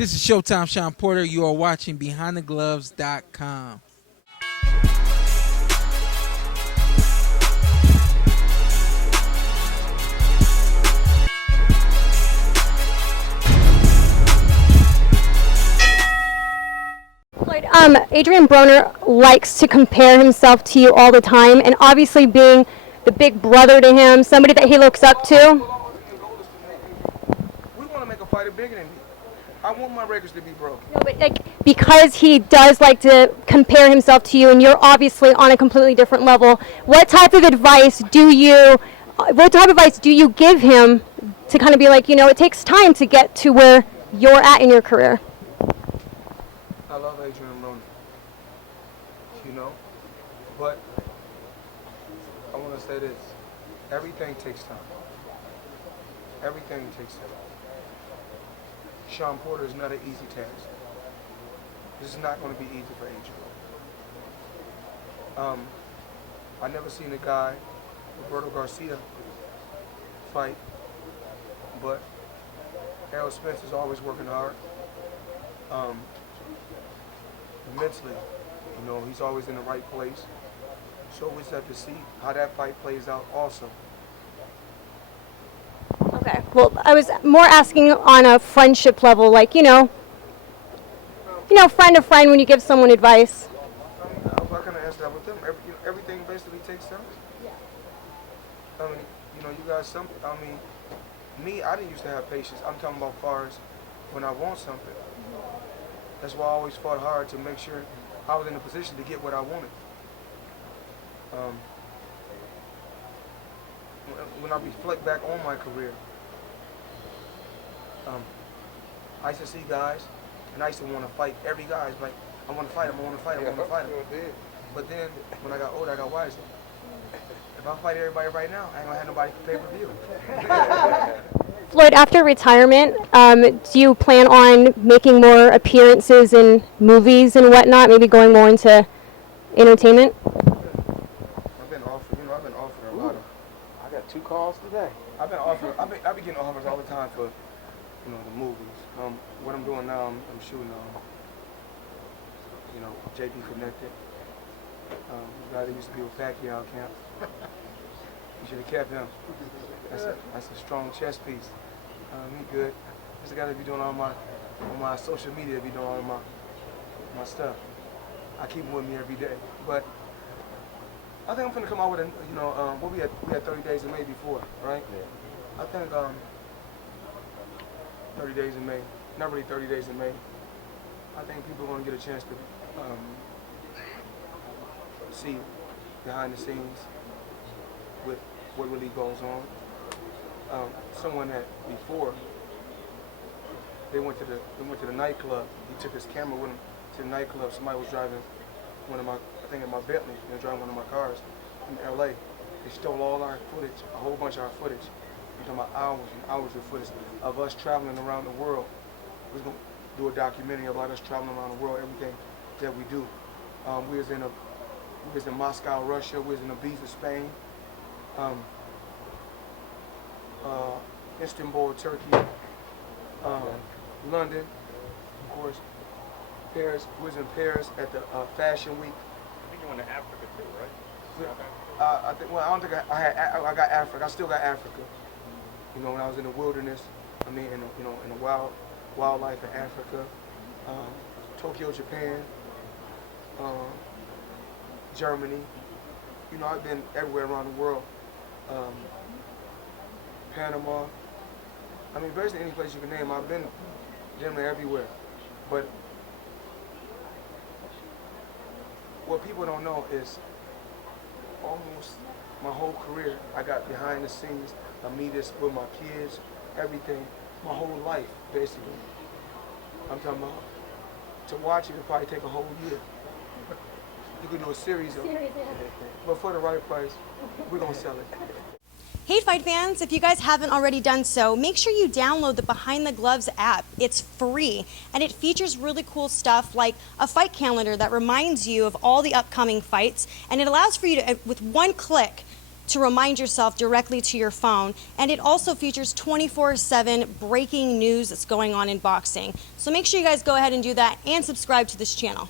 This is Showtime Sean Porter. You are watching BehindTheGloves.com. Floyd, Adrien Broner likes to compare himself to you all the time, and obviously being the big brother to him, somebody that he looks up to. We want to make a fighter bigger than me. I want my records to be broken. No, but like, because he does like to compare himself to you, and you're obviously on a completely different level, what type of advice do you give him to kind of be like, it takes time to get to where you're at in your career? I love Adrien Broner, but I want to say this. Everything takes time. Everything takes time. Sean Porter is not an easy task. This is not going to be easy for Adrien. I never seen a guy, Roberto Garcia, fight, but Errol Spence is always working hard. Mentally, he's always in the right place. So we just have to see how that fight plays out also. Okay, well, I was more asking on a friendship level, like, friend to friend when you give someone advice. How can I answer that with them? Everything basically takes time. Yeah. You guys, me, I didn't used to have patience. I'm talking about far as when I want something. That's why I always fought hard to make sure I was in a position to get what I wanted. When I reflect back on my career, I used to see guys, and I used to want to fight every guy. It's like, I want to fight him, I want to fight him, I want to fight him. But then, when I got older, I got wiser. If I fight everybody right now, I ain't going to have nobody for pay-per-view. Floyd, after retirement, do you plan on making more appearances in movies and whatnot, maybe going more into entertainment? I've been offered a lot of. I got 2 calls today. I've been getting offers all the time for, the movies. What I'm doing now, I'm shooting JP Connected. The guy that used to be with Pacquiao camp. You should have kept him. That's a strong chess piece. He good. He's the guy that be doing all on my social media, be doing all my stuff. I keep him with me every day. But I think I'm gonna come out with we had 30 days in May before, right? Yeah. I think 30 days in May. Not really 30 days in May. I think people are gonna get a chance to see behind the scenes with what really goes on. Someone that before they went to the nightclub. He took his camera with him to the nightclub. Somebody was driving in my Bentley. They were driving one of my cars in LA. They stole all our footage, a whole bunch of our footage. We're talking about hours and hours of footage of us traveling around the world. We're gonna do a documentary about us traveling around the world, everything that we do. We was in Moscow, Russia. We was in Ibiza, Spain. Istanbul, Turkey, London, of course, Paris. We was in Paris at the Fashion Week. I think you went to Africa too, right? I don't think I got Africa. I still got Africa. When I was in the wilderness, in the wildlife in Africa, Tokyo, Japan, Germany. I've been everywhere around the world. Panama. Basically any place you can name, I've been generally everywhere. But what people don't know is almost my whole career, I got behind the scenes of me just with my kids, everything, my whole life, basically. I'm talking about, to watch it, it'll probably take a whole year. You could do a series of it. But for the right price, we're going to sell it. Hey fight fans, if you guys haven't already done so, make sure you download the Behind the Gloves app. It's free and it features really cool stuff like a fight calendar that reminds you of all the upcoming fights, and it allows for you to, with one click, to remind yourself directly to your phone. And it also features 24/7 breaking news that's going on in boxing. So make sure you guys go ahead and do that and subscribe to this channel.